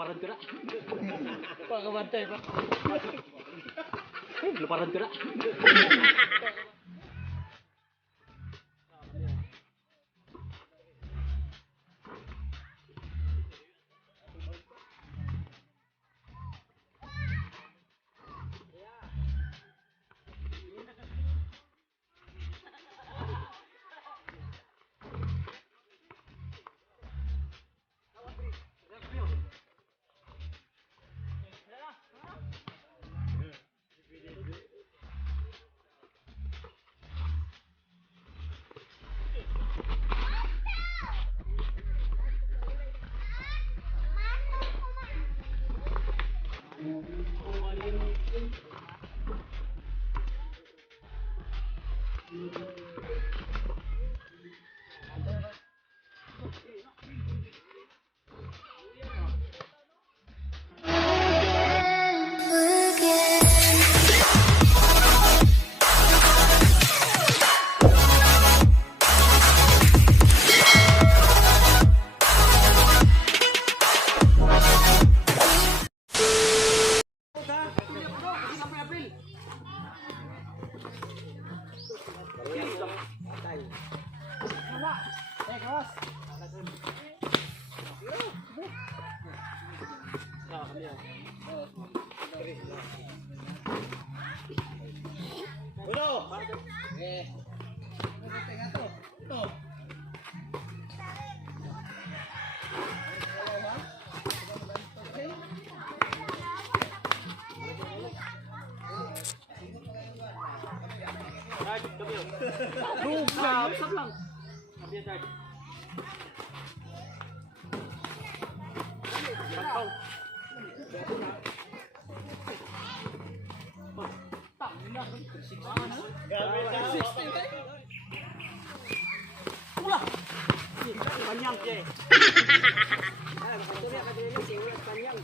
Luparan ko na. Pak kabantay pak. Luparan ko na. Sắp lang. Biên đây. Không. Tạm nó không được xịt quá nữa. Ula. Panjang je. Tôi biết cái gì nó chịu panjang.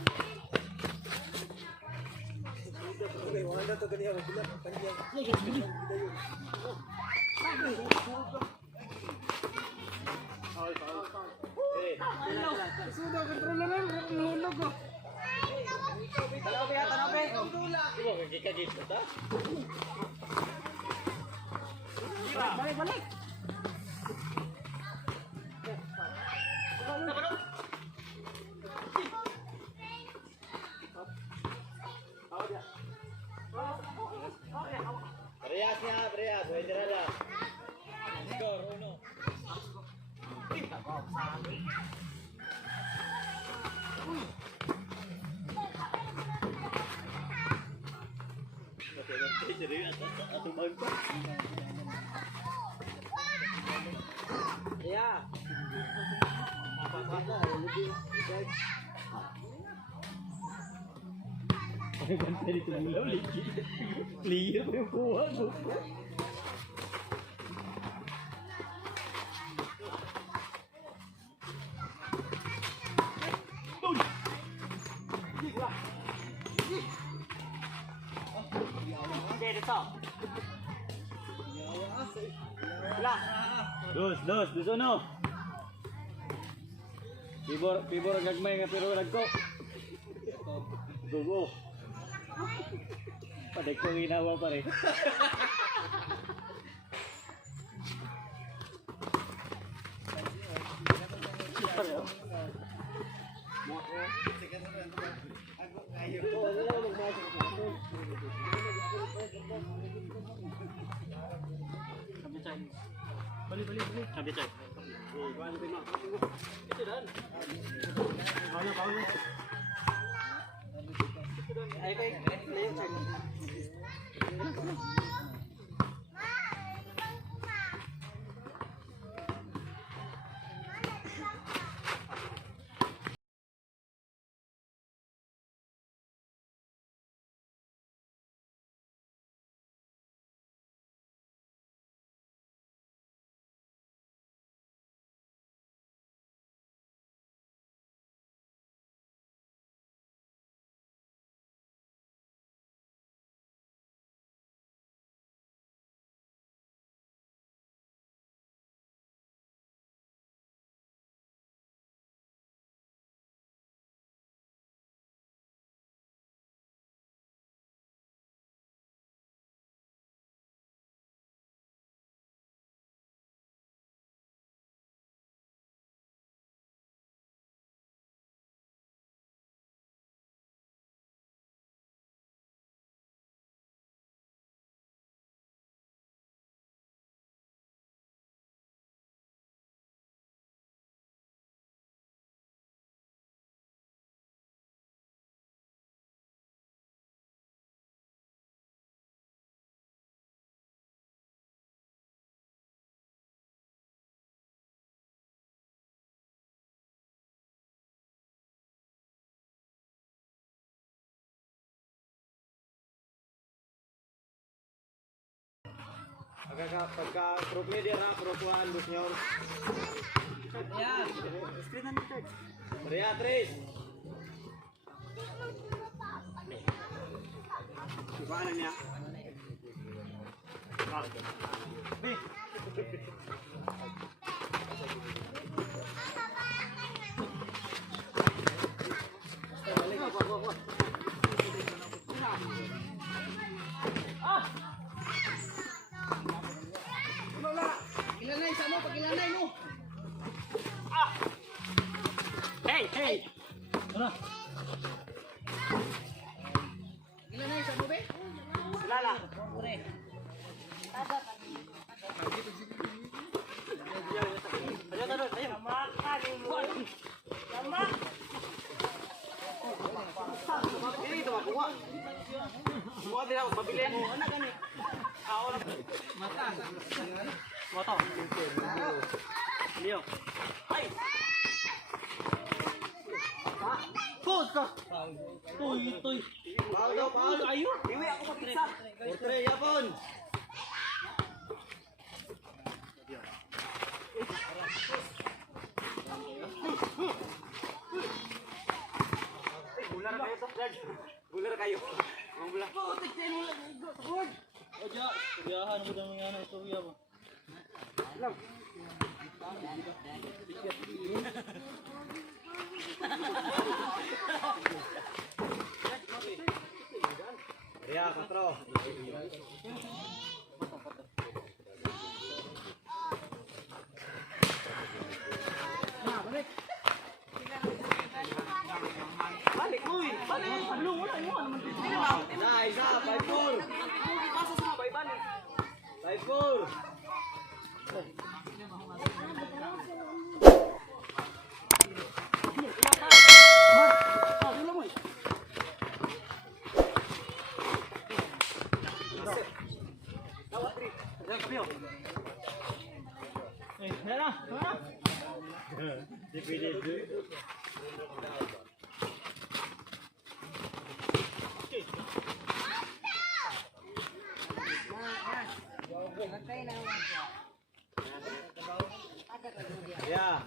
Wala to kaniya wala panjang. Sudah kontrol na lang, nahulog ko. Tanabe. Ibo kagikagit ta. Balik. Reyes, voy a entrar allá. Skor, 1. Ya. Apa-apa lebih baik. Kan tadi tu lalu lihat buat. Dos ano? Pibor gagmay nga pero nagko. Go. Padek ko ginawa pa rin. Balik. Sampai cek. Itu dan. Paulo. Ayo, Pagka-proof leader ha, proofuhan, Lucior. Ayan. Screen na ni Church. Maria, Tris. Ibaan niya. Ilanay sa mo, pag ilanay mo. Hey, hey. Ano? Ilanay sa mo, be. Lala. Leo. Ay. Pos ka. Tuy. Paul daw, Paul. Ayo. Iwi ako magpisa. Portre, yapon. Bular kayo to, Lord. Bular kayo. Ang bular. Oja, kuliahan mo daw ng ano, istorya mo. Maria, kontro. Balik, uy. Balik. Pablong, wala mo. Ano man dito? Isa, 5-4. Pasa sa mga baibanin. 5-4. Ya.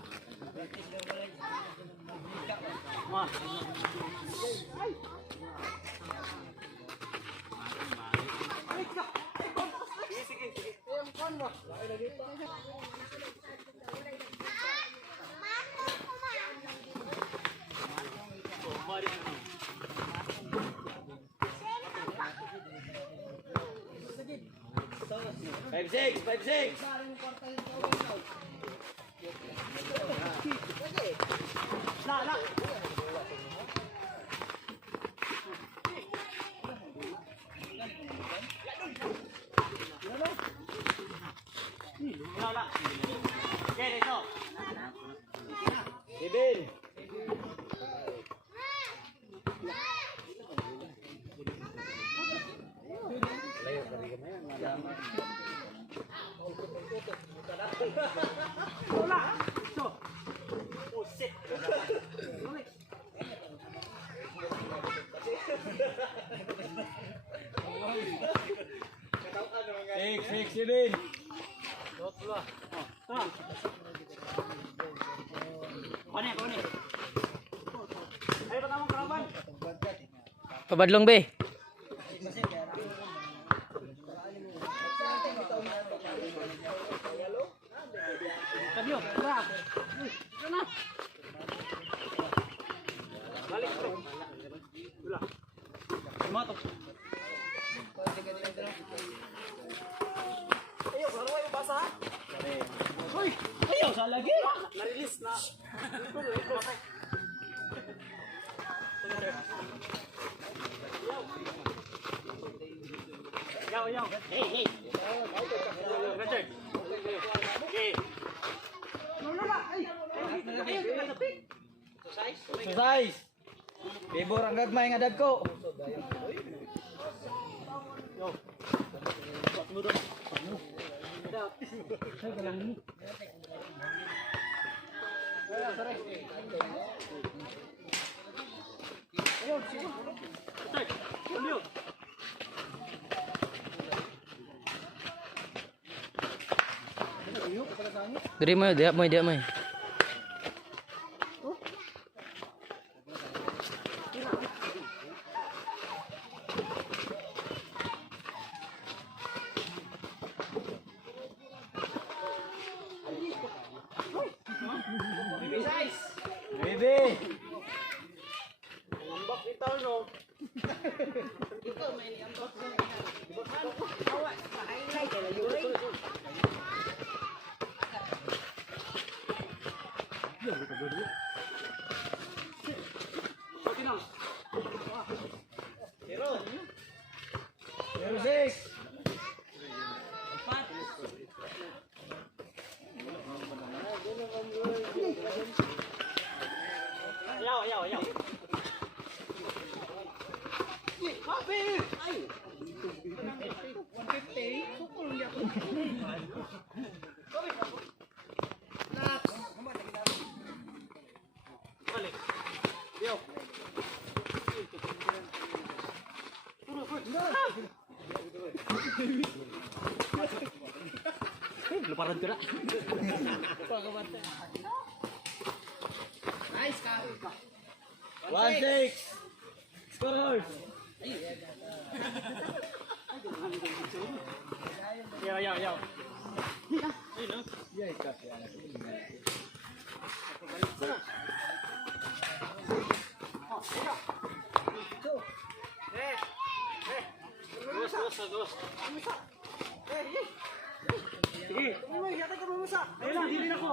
Five six. Kevin. Six, Kevin. Pabadlong, be. Ayaw sa lagi. Na-release na. Yaw. Hey. Richard. Okay. Size. Bibor ang gagmay nga dagko. Diri mo, diha mo, diha mo. Baby! Ambak ito, no? Zero six! Ayaw. Luparan ko na. Nice ka. 1-6! Scorers! Yaw. Sige. Ayun lang, hindi ako.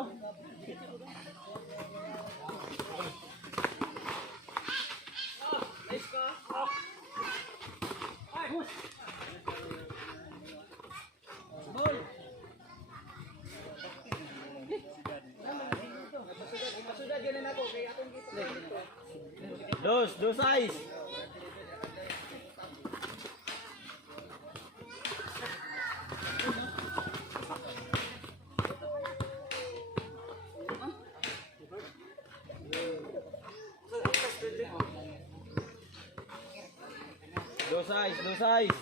Dos eyes! Dos eyes!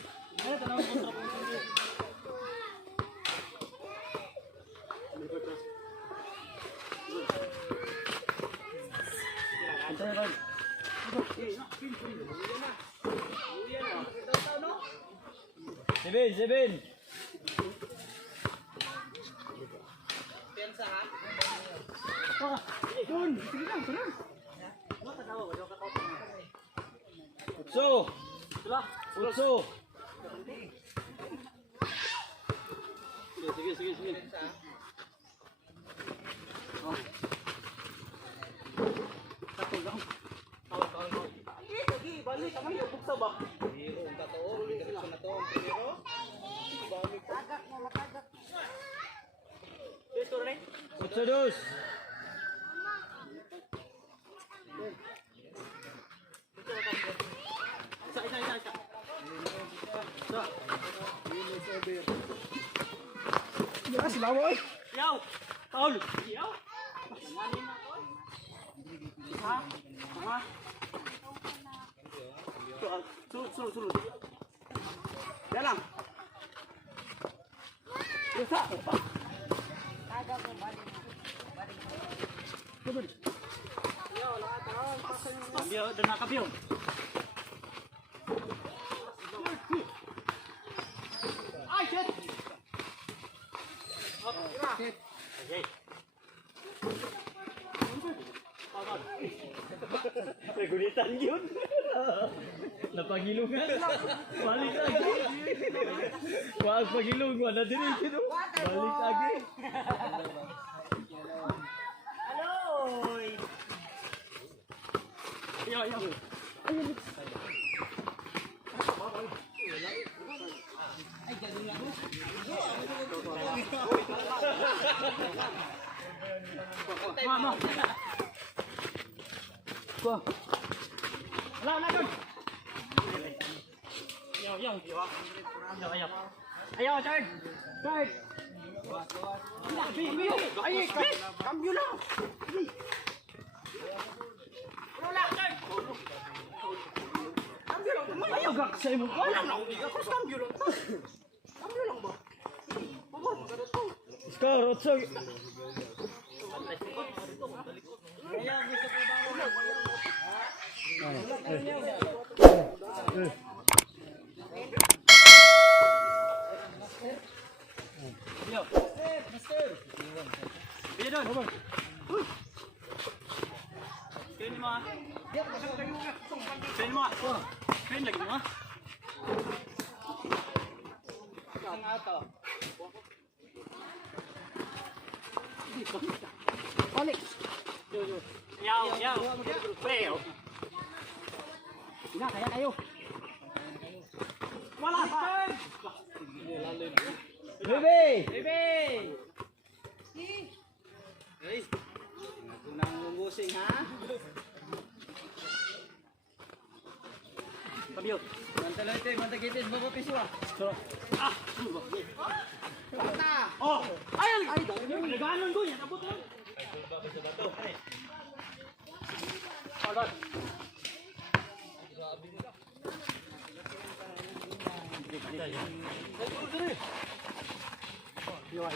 Seven! Utso! Sige. Balik, kamay yung buksa ba? Utso dos! Yaw! Paul! Yaw! Ha? Sunod. Yan lang. Isa. Kambiyo, doon na kambiyo. Ay, shit! Nagulitan yun. Napagilungan. Balik lagi. Wag pagilungan na din ito. Balik lagi. Yaw. Mama. Wah. Wala doon. Yaw. Ayaw, turn. Ay, cambio lang. Wala, turn. Cambio lang. Ayaw, gaksay mo. Wala na, cambio lang. Cambio lang ba? Skor, utsog. Iya doon. Screen mo ah. Screen mo ah. Screen lagi mo ah. Ang ato. Onyx. Yaw. Preo. Ina, kaya kayo. Wala pa. Bebe! Guys. Nang lungusing ha. Pabiyot. Mantagitin, baba piso ah. Oh, ay, naganon ko yan. Abot lang. Yo.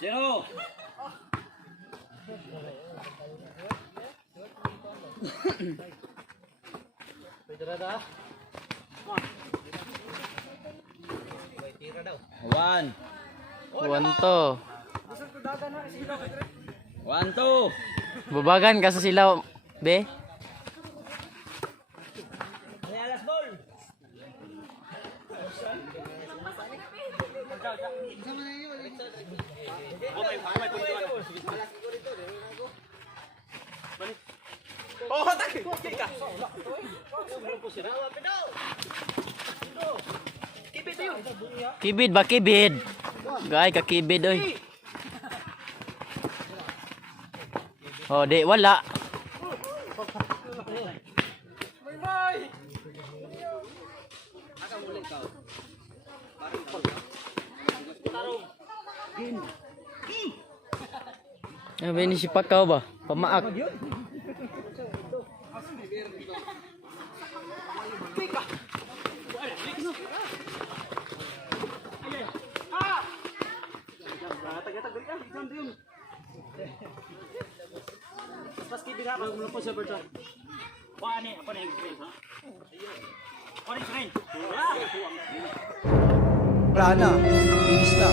Jeno! One. 1-2. 1-2. Babagan ka sa silaw, be. Oh, tak. Kika. Kipit yun. Kibid ba kibid? Gay ka kibid oy. Oh, di wala. Sabi ni si Pakaw ba? Pamaak. Pas kipit ha. Pag mulupos sa berta. Wah, ani. Apa na yung screen ha? Apa na yung screen? Wala na. Finish na.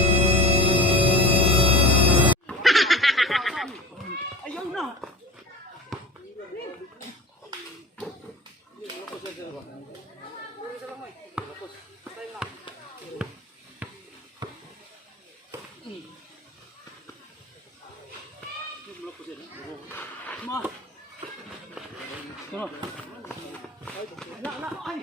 Ayaw na. Ma. Ay.